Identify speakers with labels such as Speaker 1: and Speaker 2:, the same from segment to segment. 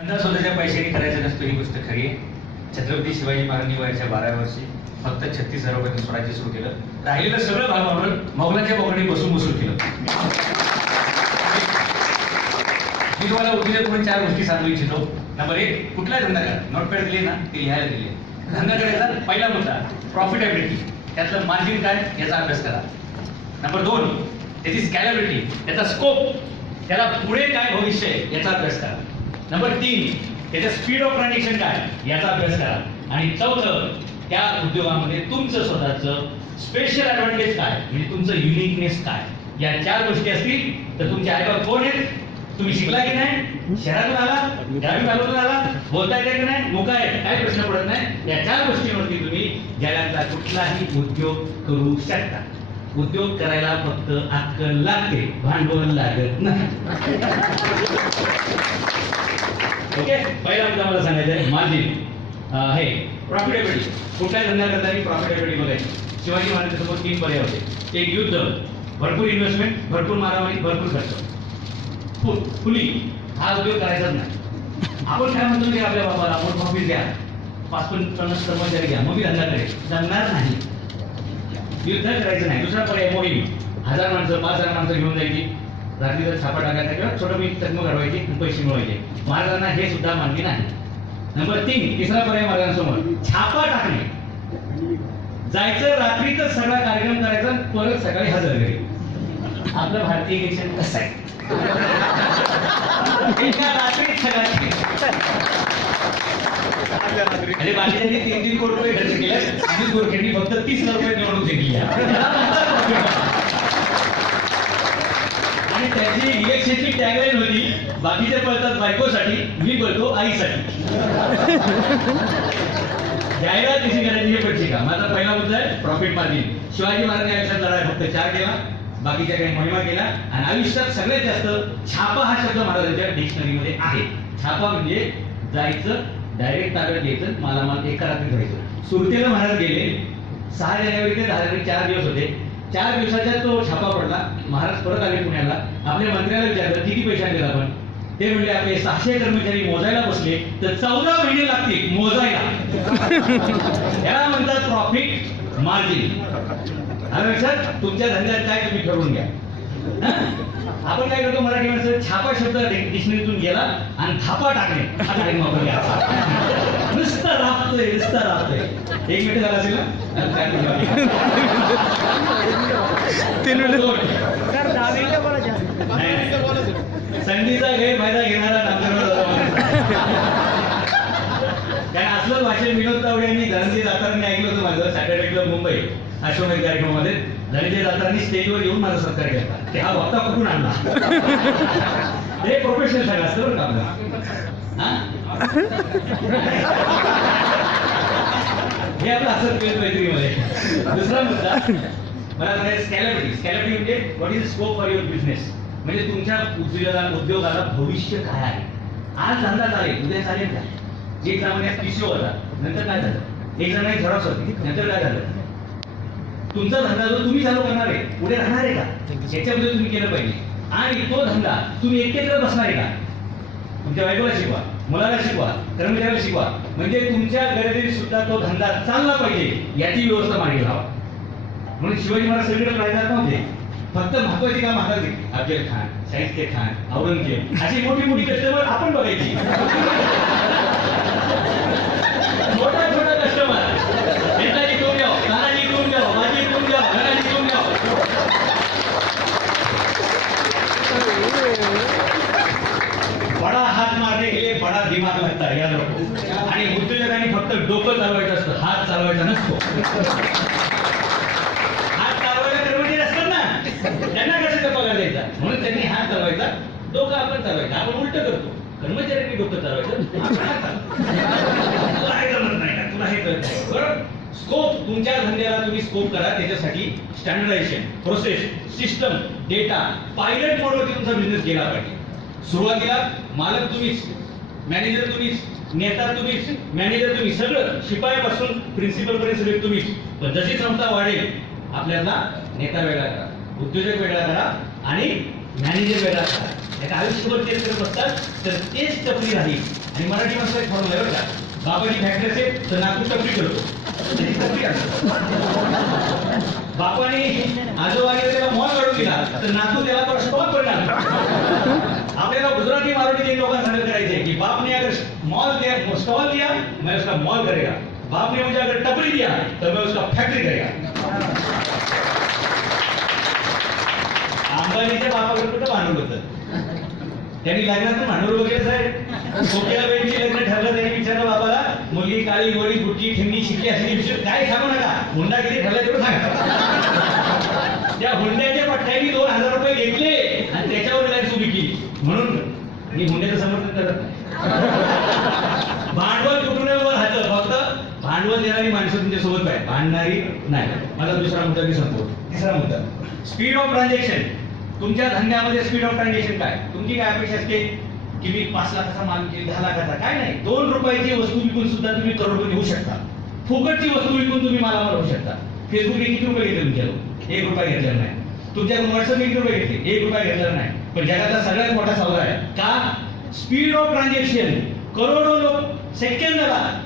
Speaker 1: त्यांना स्वतःच्या पैशाने करायचा नसतो ही गोष्ट खरी आहे. छत्रपती शिवाजी महाराजांनी वयाच्या बाराव्या वर्षी फक्त छत्तीस हजार रुपयातून स्वराज्य सुरू केलं. राहिलेलं सगळं भागावर मौलाच्या बोकडी बसून बसून केलं. मी तुम्हाला उद्योजक म्हणून चार गोष्टी सांगू इच्छितो. नंबर एक कुठला धंदा करा? नोटपॅड दिली ना? ते लिहायला दिली धंदा करायचा पहिला मुद्दा प्रॉफिटेबिलिटी त्यातलं मार्जिन काय? याचा अभ्यास करा. नंबर दोन त्याची स्कॅलेबिलिटी त्याचा स्कोप त्याला पुढे काय भविष्य आहे याचा अभ्यास करा. नंबर तीन त्याचं स्पीड ऑफ ट्रान्झॅक्शन काय? याचा अभ्यास करा. आणि चौथं त्या उद्योगामध्ये तुमचं स्वतःचं स्पेशल ऍडव्हान्टेज काय? म्हणजे तुमचं युनिकनेस काय? या चार गोष्टी असतील तर तुमचे आईबाप कोण आहेत? तुम्ही शिकला की नाही? शहरातून आला? ग्रामीण तालुक्यातून आला? बोलता येते की नाही? मोका आहे. काय प्रश्न पडत नाही. या चार गोष्टींवरती तुम्ही जगातला कुठलाही उद्योग करू शकता. उद्योग करायला फक्त अक्कल लागते. भांडवल लागत नाही. ओके? पहिला मुद्दा मला सांगायचा आहे. मार्जिन हे प्रॉफिटेबिलिटी कुठल्याही धंदा करताना प्रॉफिटेबिलिटी बघायची शिवाजी महाराजांसमोर तीन पर्याय होते. एक युद्ध भरपूर इन्व्हेस्टमेंट भरपूर मारामारी भरपूर खर्च. फुली हा उद्योग करायचाच नाही. आपण काय म्हणतो की आपल्या बाबाला आपण ऑफिस घ्या पाच पण पन्नास कर्मचारी घ्या. मग मी धंदा करेल जमणार नाही. युद्ध करायचं नाही. दुसरा पर्याय मोहीम. हजार माणसं पाच हजार माणसं घेऊन जायची. रात्रीचा छापा टाकायचा किंवा छोटं मी चकमक घडवायची पैसे मिळवायचे. महाराजांना हे सुद्धा मान्य नाही. नंबर तीन तिसरा पर्याय महाराजांसमोर. छापा टाकणे. जायचं रात्री तर सगळा कार्यक्रम करायचा परत सकाळी हजर घरी. आपलं भारतीय इलेक्शन कसं आहे? एका रात्रीत सगळा म्हणजे बाकीच्यांनी तीन तीन कोटी रुपये खर्च केले. अमित गोरखेंनी फक्त तीस हजार रुपये निवडून जिंकली आणि त्याची इलेक्शनची टॅगलाईन होती बाकीचे पळतात बायकोसाठी मी पळतो आईसाठी. जाहिरात कशी करायची हे पण शिका. माझा पहिला मुद्दा आहे प्रॉफिट मार्जिन शिवाजी महाराजांनी आयुष्यात लढाई फक्त चार केला बाकीच्या काही महिमा केला आणि आयुष्यात सगळ्यात जास्त छापा हा शब्द महाराजांच्या डिक्शनरीमध्ये आहे. छापा म्हणजे जायचं डायरेक्ट ताब्यात घ्यायचं मालामाल एका रात्री घ्यायचं सुरतेला महाराज गेले सहा जानेवारी ते दहा जानेवारी चार दिवस होते. चार दिवसाच्या तो छापा पडला. महाराज परत आले पुण्याला. आपल्या मंत्र्याला विचारलं किती पैसे दिला आपण? ते म्हणजे आपले सहाशे कर्मचारी मोजायला बसले तर चौदा महिने लागतील मोजायला. याला म्हणतात प्रॉफिट मार्जिन आलं लक्षात तुमच्या धंद्यात काय तुम्ही ठरवून घ्या. आपण काय करतो मराठी माणसं छापा शब्द डिक्शनरीतून गेला आणि थापा टाकणे हा आपण घ्या. नुसतं राबतोय नुसतं राबतोय. एक मिनिट झाला असेल ना? काय.
Speaker 2: तीन मिनिट.
Speaker 1: संधीचा गैरफायदा घेणारा कारण असलं भाषण विनोद तावडे यांनी धनंजय दातारांनी ऐकलं होतं माझं सॅटर्डे क्लब मुंबई अश्वमेध कार्यक्रमामध्ये. धनंजय दातारांनी स्टेजवर येऊन माझा सत्कार केला की हा वक्ता कुठून आणला? हे प्रोफेशनल सगळं असतं बरं का हा? हे आपलं असं मैत्रीमध्ये दुसरा मुद्दा. मला सांगायचं स्कॅलबिलिटी स्कॅलबिलिटी म्हणजे what is scope for your business म्हणजे तुमच्या उद्योगाला उद्योगाला भविष्य काय आहे? आज धंदा चालेल उद्या चालेल का एक जमान्यात पीसीओ होता नंतर काय झालं? एक जमान्यात झेरॉक्स होती नंतर काय झालं? तुमचा धंदा जो तुम्ही चालू करणार आहे पुढे राहणार आहे का? याच्याबद्दल तुम्ही केलं पाहिजे. आणि तो धंदा तुम्ही एकटे करत बसणार आहे का? तुमच्या बायकोला शिकवा मुलाला शिकवा कर्मचाऱ्याला शिकवा. म्हणजे तुमच्या गरजेने सुद्धा तो धंदा चालला पाहिजे याची व्यवस्था मार्गी लावा. म्हणून शिवाजी महाराज सगळीकडे राहणार नव्हते. फक्त महत्वाची काम हातात अफजल खान शाहिस्ते खान औरंगजेब अशी मोठी मोठी कस्टमर आपण बघायची छोटा छोटा कस्टमर नेताजी तुम जाओ तानाजी तुम जाओ बाजी तुम जाओ धनाजी तुम जाओ बडा हात मारने के लिए बडा दिमाग लगता है याद रखो आणि उद्योजकांनी फक्त डोकं चालवायचं असतं हात चालवायचा नसतो हात चालवायला कर्मचारी असतात ना त्यांना कसं का पगार द्यायचा म्हणून त्यांनी हात चालवायचा डोकं आपण चालवायचं आपण उलट करतो कर्मचाऱ्यांनी डोकं चालवायचं आपण हात चालवायचा. तुला हे नाही का? तुला हे कळत नाही. बरोबर स्कोप तुमच्या धंद्याला तुम्ही स्कोप करा त्याच्यासाठी standardization process system data pilot मोडवरती तुमचा बिझनेस गेला पाहिजे. सुरुवातीला मालक तुम्हीच मॅनेजर तुम्हीच नेता तुम्हीच मॅनेजर तुम्ही सगळं शिपायापासून प्रिन्सिपल पर्यंत सगळे तुम्हीच. पण जशी संस्था वाढेल आपल्याला नेता वेगळा करा उद्योजक वेगळा करा आणि मॅनेजर वेगळा करा. त्याला आयुष्यभर तेच करत असतात तर तेच टपली राहील. आणि मराठी माणसाला एक फॉर्म्युला आहे बरं का. बाबाची फॅक्टरी असेल तर नागपूर टपरी करतो म्हणजे बापाने आजोबाने त्याला मॉल काढून दिला तर नातू त्याला तो स्टॉल करणार आपल्याला गुजराती मारवाडी के लोकांना सांगत करायचे की बाप ने अगर मॉल दिया स्टॉल दिया मैं उसका मॉल करेगा. बाप ने मुझे म्हणजे अगर टपरी दिया तो मैं उसका फैक्ट्री करेगा. अंबानीच्या बापाकडे कुठं भांडवल होतं? त्यांनी लग्नातून भांडवल वगैरे साहेब. सोप्या लग्न ठरलं विचारलं बाबाला मुलगी काळी गोळी गुटकी ठिंगी शिकली असली विषय काय सांगू नका? हुंडा किती ठरलाय तेवढं सांगा. त्या हुंड्याच्या पठ्ठ्याने दोन हजार रुपये घेतले आणि त्याच्यावर रिलायन्स उभी केली. म्हणून मी हुंड्याचं समर्थन करत नाही. भांडवल कुठून वर फक्त भांडवल देणारी माणसं तुमच्यासोबत आहे भांडणारी नाही. मला दुसरा मुद्दा मी सांगतो तिसरा मुद्दा. स्पीड ऑफ ट्रान्झॅक्शन तुमच्या धंद्यामध्ये स्पीड ऑफ ट्रान्झॅक्शन काय? तुमची काय अपेक्षा असते? की मी पाच लाखाचा माल विकेल दहा लाखाचा. काय नाही दोन रुपयाची वस्तू विकून सुद्धा तुम्ही करोडपती होऊ शकता. फुकटची वस्तू विकून तुम्ही मालामाल होऊ शकता. फेसबुकने किती रुपये घेतले तुमच्याकडून एक रुपया घेतलेला नाही. तुमच्याकडून व्हॉट्सअपने किती रुपये घेतले? एक रुपया घेतलेला नाही. पण जगातला सगळ्यात मोठा सौदा आहे. का? स्पीड ऑफ ट्रान्झॅक्शन करोडो लोक सेकंदाला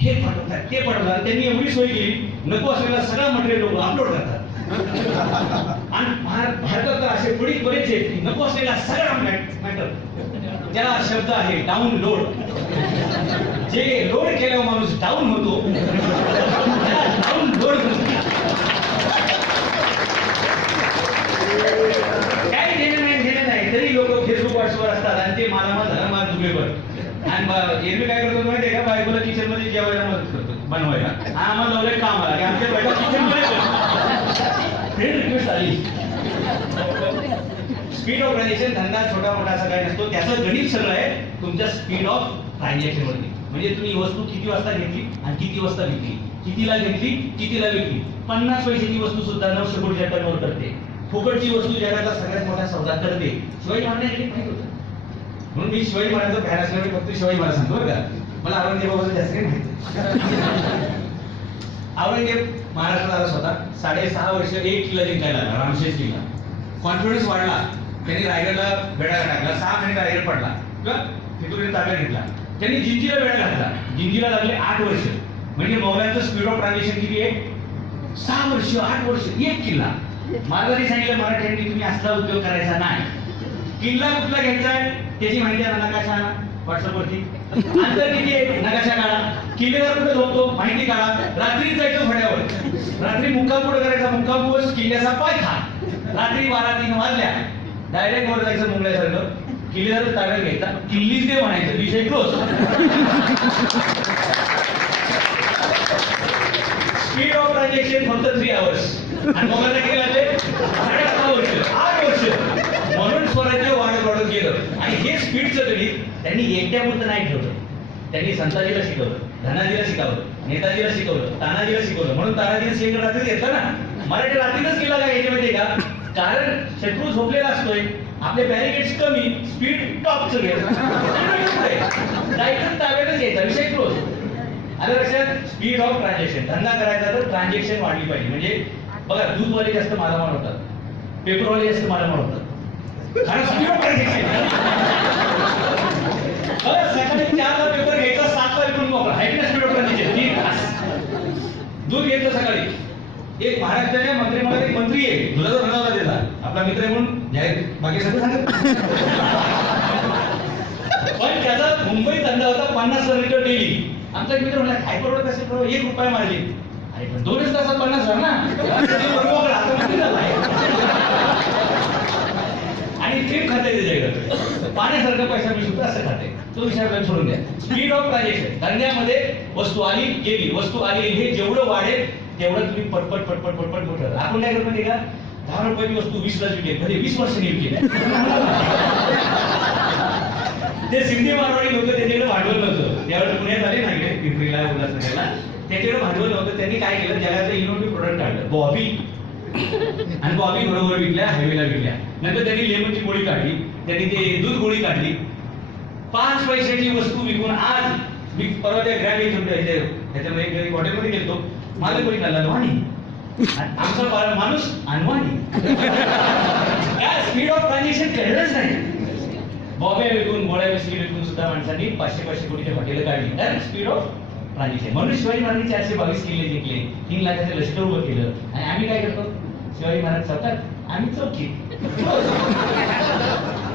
Speaker 1: हे पाठवतात ते पाठवतात. त्यांनी एवढी सोय केली नको असलेला सगळं मटेरियल लोक अपलोड करतात. आणि भार- भारतात तर असे बरेच बरेच आहेत. की नको असलेला सगळा मॅटर त्याला शब्द आहे डाऊनलोड जे लोड केल्यावर माणूस डाऊन होतो. त्याला डाऊनलोड काही घेणं नाही घेणं नाही. तरी लोक फेसबुक व्हॉट्सअपवर असतात आणि ते मालामाल झाला माल दुबेवर आणि एरवी काय करतो माहितीये का? बायकोला किचनमध्ये जेवायला मदत करतो बनवायला. आणि आम्हाला लावलंय कामाला. की आमच्या बायका किचनमध्ये फ्रेंड रिक्वेस्ट आली स्पीड ऑफ ट्रान्झॅक्शन धंदा छोटा मोठा असा काही नसतो. त्याचं गणित सगळं आहे. तुमच्या स्पीड ऑफ ट्रान्झॅक्शन वरती. म्हणजे तुम्ही वस्तू किती वाजता घेतली आणि किती वाजता विकली? कितीला घेतली? कितीला विकली? पन्नास पैशाची वस्तू सुद्धा नऊशे कोटीच्या टर्नवर करते. फुकटची वस्तू जगाचा सगळ्यात मोठा सौदा करते. शिवाजी महाराजांनी माहीत होतं. म्हणून मी शिवाजी महाराजांचा फॅन असल्यामुळे म्हणजे फक्त शिवाजी महाराज सांगतो बरं का. मला औरंगजेबाबद्दल जास्त काही माहिती औरंगजेब महाराष्ट्रात आला स्वतः. साडेसहा वर्ष एक किल्ला जिंकायला आला रामशेष किल्ला. कॉन्फिडन्स वाढला. त्यांनी रायगडला वेळा टाकला सहा महिने रायगड पडला किंवा तिथून ताब्यात घेतला. त्यांनी जिंजीला वेळ घातला. जिंजीला लागले आठ वर्ष. म्हणजे मौलांचं स्पीड ऑफ ट्रान्झॅक्शन किती आहे? सहा वर्ष आठ वर्ष एक किल्ला. महाराजांनी सांगितलं मराठ्यांनी तुम्ही असला उद्योग करायचा नाही. किल्ला कुठला घ्यायचा आहे? त्याची माहिती आहे नकाशा व्हॉट्सअपवरती. अंतर किती आहे? नकाशा काढा. किल्लेदार कुठे झोपतो? माहिती काढा. रात्री जायचं फड्यावर रात्री मुक्काम कुठे करायचा? मुक्काम किल्ल्याचा पाय खा रात्री बारा तीन वाजल्या. डायरेक्ट वर जायचं मुंगल्यासारखं किल्ल्यावर ताब्यात घ्यायचा. किल्लीच दे म्हणायचं. विषय क्लोज स्पीड ऑफ ट्रान्झॅक्शन फक्त थ्री आवर्स आणि मोबाईलला किती लागले साडे सहा वर्ष. आठ वर्ष. म्हणून स्वराज्य वाढत वाढत गेलं. आणि हे स्पीडचं गणित त्यांनी एकट्यापुरतं नाही ठेवलं. त्यांनी संताजीला शिकवलं धनाजीला शिकवलं नेताजीला शिकवलं तानाजीला शिकवलं. म्हणून तानाजीला शेंग रात्री येतं ना. मराठी रात्रीतच केला का याच्यामध्ये का? कारण शत्रू झोपलेला असतोय आपले बॅरिकेड्स कमी स्पीड टॉपचं घ्यायचं जायचं ताब्यातच घ्यायचा विषय क्लोज. आलं लक्षात स्पीड ऑफ ट्रान्झॅक्शन धंदा करायचा तर ट्रान्झॅक्शन वाढली पाहिजे. म्हणजे बघा दूधवाले जास्त मालामाल होतात. पेपरवाले जास्त मालामाल होतात. कारण स्पीड ऑफ ट्रान्झॅक्शन सकाळी चारला पेपर घ्यायचा सातला विकून मोकळा. आहे स्पीड ऑफ ट्रान्झॅक्शन तीन तास. दूध घेतलं सकाळी. एक महाराष्ट्राच्या मंत्रिमंडळात एक मंत्री आहे. दुधाचा धंदा त्याचा. आपला मित्र आहे म्हणून. जाहीर बाकी सगळं सांगत पण त्याचा मुंबई धंदा होता पन्नास हजार लिटर डेली आमचा एक मित्र म्हणला काय परवडत असेल परवा एक रुपये मारले. अरे पण दोनच तासात पन्नास हजार ना. आणि ते खाते त्याच्याकडे पाण्यासारखा पैसा मी सुद्धा असं खाते. तो विचार करून सोडून द्या. स्पीड ऑफ ट्रान्झॅक्शन धंद्यामध्ये वस्तू आली गेली. वस्तू आली हे जेवढं वाढेल तेवढं तुम्ही पटपट पटपट पटपट मोठं आपण काय करतो माहिती का? दहा रुपयाची वस्तू वीस लाच विकेल म्हणजे वीस वर्षांनी विकेल ते सिंधी मारवाडी लोक त्याच्याकडे भांडवल नव्हतं. त्यावेळेस पुण्यात आले ना इकडे पिंपरीला उल्हासनगरला त्याच्याकडे भांडवल नव्हतं. त्यांनी काय केलं? जगाचं इनोव्हेटिव्ह प्रोडक्ट काढलं. बॉबी. आणि बॉबी बरोबर विकल्या हायवेला विकल्या. नंतर त्यांनी लेमनची गोळी काढली. त्यांनी ते दूध गोळी काढली. पाच पैशाची वस्तू विकून आज मी परवा त्या ग्रँड होते त्याच्यामध्ये हॉटेलमध्ये गेलो माझं कोणी खाल्ला वाणी. आमचा बा- माणूस अनवाणी काय स्पीड ऑफ ट्रान्झॅक्शन कळलंच नाही. बॉबे विकून गोळ्या बिस्किट विकून सुद्धा माणसांनी पाचशे पाचशे कोटीचे हॉटेल काढली. कारण स्पीड ऑफ ट्रान्झॅक्शन म्हणून शिवाजी महाराजांनी चारशे बावीस किल्ले जिंकले. तीन लाखाचे लष्कर उभं केलं. आणि आम्ही काय करतो? शिवाजी महाराज चौकात आम्ही चौकी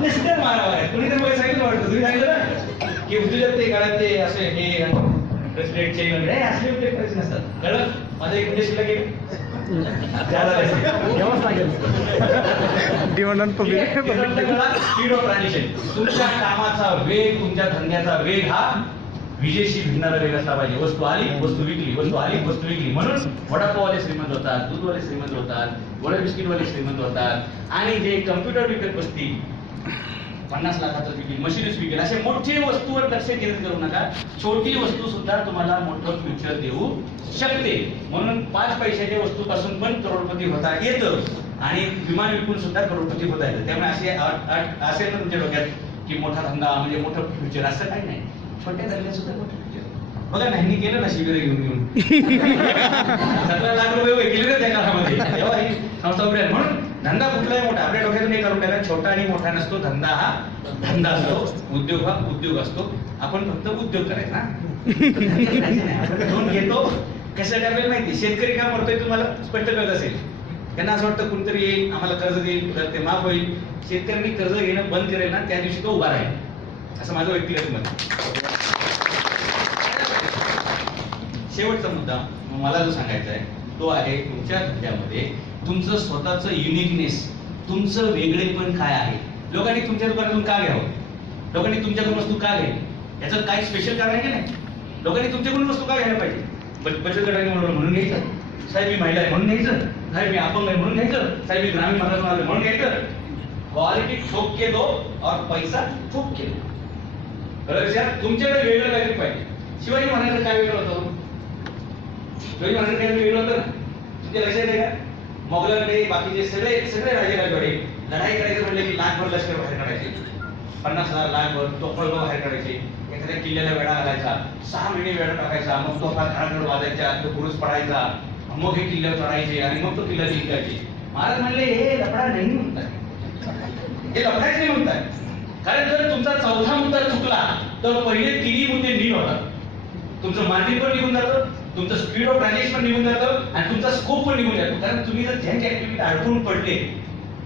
Speaker 1: लष्कर मारावा कोणीतरी मला सांगितलं वाटतं. तुम्ही सांगितलं ना? की उद्योजक ते काळात ते असे हे प्रेसिडेंटचे वगैरे हे असले उद्योग करायचे नसतात. कळलं? माझं एक उद्देश तुमच्या कामाचा वेग तुमच्या धंद्याचा वेग हा विजेशी भिडणारा वेग असला पाहिजे. वस्तू आली वस्तू विकली. वस्तू आली वस्तू विकली. म्हणून वडापाववाले श्रीमंत होतात दूधवाले श्रीमंत होतात गोळ्या बिस्किटवाले श्रीमंत होतात. आणि जे कम्प्युटर विकत बसतील पन्नास लाखाचं विकेल मशीनच विकेल असे मोठे वस्तूवर लक्ष केंद्रित करू नका. छोटी वस्तू सुद्धा तुम्हाला मोठं फ्युचर देऊ शकते. म्हणून पाच पैशाच्या वस्तूपासून पण करोडपती होता येतं. आणि विमान विकून सुद्धा करोडपती होता येतं. त्यामुळे असे असेल ना तुमच्या डोक्यात की मोठा धंदा म्हणजे मोठं फ्युचर असं काही नाही. छोट्या धंद्यात सुद्धा मोठं फ्युचर बघा नाही केलं ना शिबिर घेऊन घेऊन सतरा लाख रुपये केले ना त्या काळामध्ये. तेव्हा ही संस्था. म्हणून धंदा कुठलाही मोठा आपल्या डोक्यातून हे करून टाका छोटा आणि मोठा नसतो धंदा हा धंदा असतो. उद्योग हा उद्योग असतो. आपण फक्त उद्योग करायचा लोन घेतो. कसं आपल्याला माहिती? शेतकरी काय करतोय तुम्हाला स्पष्ट कळत असेल. त्यांना असं वाटतं कोणतरी येईल आम्हाला कर्ज देईल तर ते माफ होईल. शेतकऱ्यांनी कर्ज घेणं बंद करेल ना त्या दिवशी तो उभा राहील. असं माझं व्यक्तिगत मत शेवटचा मुद्दा मला जो सांगायचा आहे तो आहे तुमच्या धंद्यामध्ये तुमचं स्वतःचं युनिकनेस तुमचं वेगळेपण काय आहे? लोकांनी तुमच्या दुकानातून का घ्यावं? लोकांनी तुमच्याकडून वस्तू का घ्यावी? याचं काय स्पेशल कारण आहे की नाही? लोकांनी तुमच्याकडून वस्तू का घ्यायला पाहिजे? बचत गटाने म्हणून म्हणून घ्यायचं. साहेब मी महिला आहे म्हणून घ्यायचं. साहेब मी अपंग आहे म्हणून घ्यायचं. साहेब मी ग्रामीण भागातून आलो म्हणून घ्यायचं. क्वालिटी ठोक के दो और पैसा ठोक के दो विचार? तुमच्याकडे वेगळं काहीतरी पाहिजे. शिवाजी महाराजांचं काय वेगळं होतं? शिवाजी महाराजांचं काय वेगळं होतं ना? तुमच्या लक्षात आहे का? मोगलांकडे बाकीचे सगळे सगळे राजेराजकडे लढाई करायचं म्हणलं की लाखभर लष्कर बाहेर काढायचे. पन्नास हजार लाखभर तोफळ बाहेर काढायचे. एखाद्या किल्ल्याला वेढा घालायचा. सहा महिने वेढा टाकायचा. मग तोफा खडाखड वाजायचा. तो पुरुष पडायचा. मग हे किल्ल्यावर चढायचे आणि मग तो किल्ला जिंकायचे. महाराज म्हणले हे लफडा नाही म्हणतात. हे लफडाच नाही म्हणतात. कारण जर तुमचा चौथा मुद्दा चुकला तर पहिले तिन्ही मुद्दे नीट होतात. तुमचं मार्जिन पण निघून जातं. तुमचं स्पीड ऑफ ट्रान्झॅक्शन पण निघून जातं आणि तुमचा स्कोप पण निघून जातो. कारण तुम्ही जर ज्यांच्या ऍक्टिव्हिटी अडकून पडले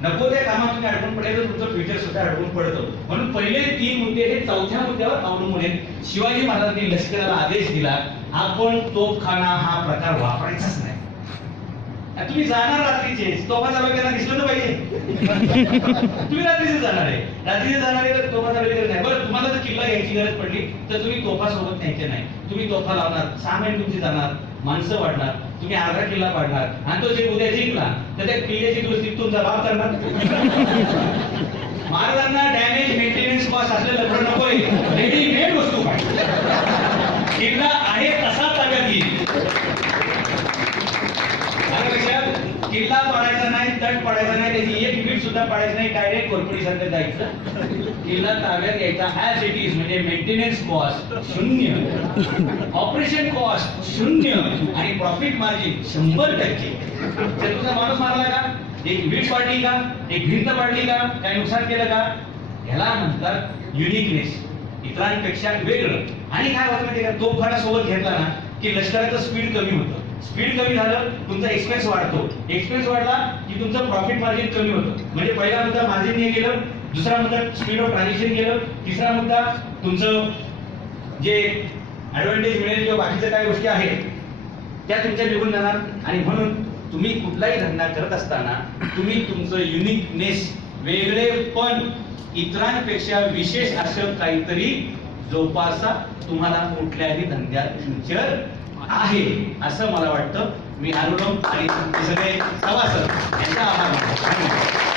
Speaker 1: नको त्या कामात तुम्ही अडकून पडले तर तुमचं फ्युचर सुद्धा अडकून पडतं. म्हणून पहिले तीन मुद्दे हे चौथ्या मुद्द्यावर अवलंबून आहेत. शिवाजी महाराजांनी लष्कराला आदेश दिला आपण तोफखाना हा प्रकार वापरायचाच नाही. तुम्ही जाणार रात्रीचे. तोफा त्यांना दिसलं तर पाहिजे. तुम्ही रात्रीचे जाणार आहे. रात्रीचे जाणार आहे तर तोफा गरज नाही. बरं तुम्हाला जर किल्ला घ्यायची गरज पडली तर तुम्ही तोफा सोबत न्यायचे नाही. तुम्ही तोफा लावणार सहा महिने तुमची जाणार माणसं वाढणार तुम्ही अर्धा किल्ला पाडणार आणि तो जे उद्या जिंकला तर त्या किल्ल्याची दुरुस्ती तुमचा बाप करणार. महाराजांना डॅमेज मेंटेनन्स कॉस्ट असलेलं लफडं नकोय. रेडीमेड वस्तू पाहिजे किल्ला आहे तसा ताब्यात येईल आलं लक्षात? किल्ला पाडायचा नाही तट पाडायचा नाही त्याची एक बीट सुद्धा पाडायचं नाही डायरेक्ट कोरपडी सारखं जायचं. किल्ला ताब्यात घ्यायचा. ऍज इट इज म्हणजे मेंटेनन्स कॉस्ट शून्य. ऑपरेशन कॉस्ट शून्य. आणि प्रॉफिट मार्जिन शंभर टक्के. तर तुझा माणूस मारला का? एक वीट पाडली का? एक भिंत पाडली का? काय नुकसान केलं का? ह्याला म्हणतात युनिकनेस इतरांपेक्षा वेगळं. आणि काय होतं माहितीये का? तोफखाना सोबत घेतला ना की लष्कराचं स्पीड कमी होतं. स्पीड कमी झालं तुमचा एक्सपेन्स वाढतो. एक्सपेन्स वाढला की तुमचं प्रॉफिट मार्जिन कमी होतं. म्हणजे पहिला मुद्दा मार्जिन हे गेलं दुसरा मुद्दा स्पीड ऑफ ट्रान्झॅक्शन गेलं तिसरा मुद्दा तुमचं जे ऍडव्हान्टेज मिळेल किंवा बाकीच्या काही गोष्टी आहेत त्या तुमच्या निघून जाणार. आणि म्हणून तुम्ही कुठलाही धंदा करत असताना तुम्ही तुमचं युनिकनेस वेगळे पण इतरांपेक्षा विशेष असं काहीतरी जोपासा. तुम्हाला कुठल्याही धंद्यात फ्युचर आहे असं मला वाटतं. मी अनुरम आणि सगळे सभासद यांचा आभार मानतो. धन्यवाद.